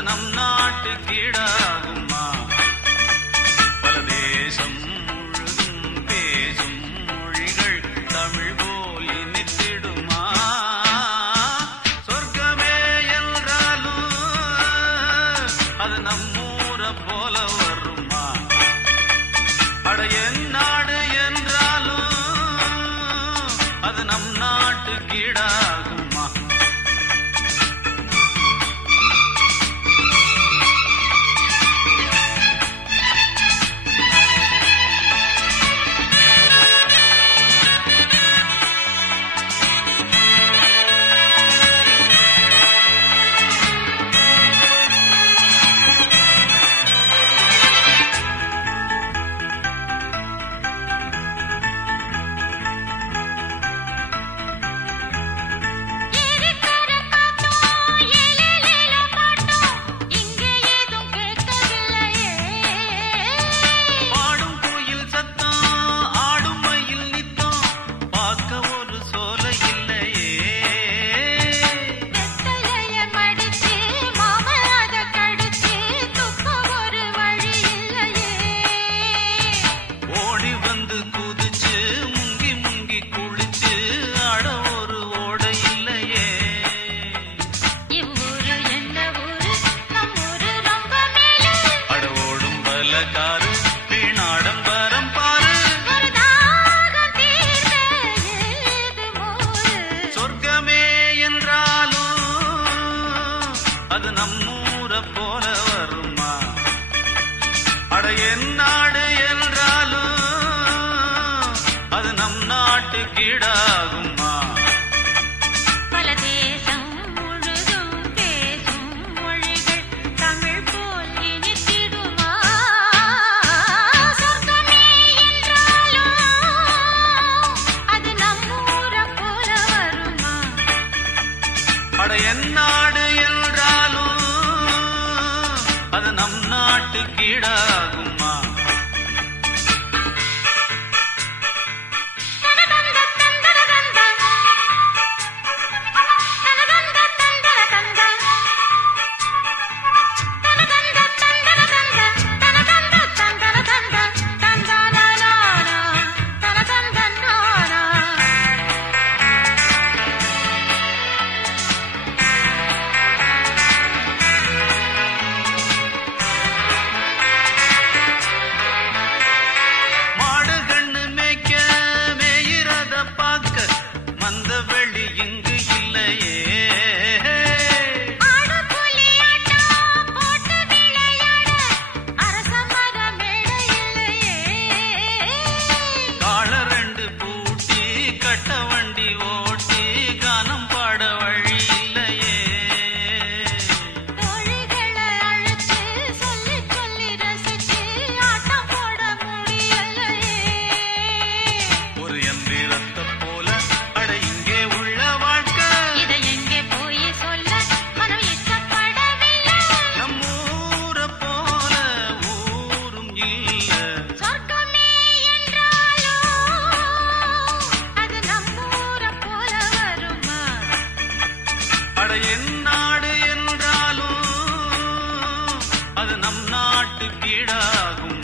அது நம் நாட்டுக்கீடாகுமா? பல தேசம் முழுதும் பேசும் மொழிகள் தமிழ் போல் இனித்திடுமா? சொர்க்கமே என்றாலும் அது நம்மூர போல வருமா? அட என் நாடு என்றாலும் அது நம் நாட்டுக்கீடாகுமா? அது நம்மூர போல வருமா? அட என் நாடு என்றாலும் அது நம் நாட்டுக்கீடாகுமா? பல தேசம் முழுதும் பேசும் மொழிகள் தமிழ் போல் இனித்திடுமா? சொர்க்கமே என்றாலும் அது நம்மூர போல வருமா? அட என் நாடு என்றாலும் அது நம் நாட்டுக்கீடாகுமா? என் நாடு என்றாலும் அது நம் நாட்டுக்கீடாகும்.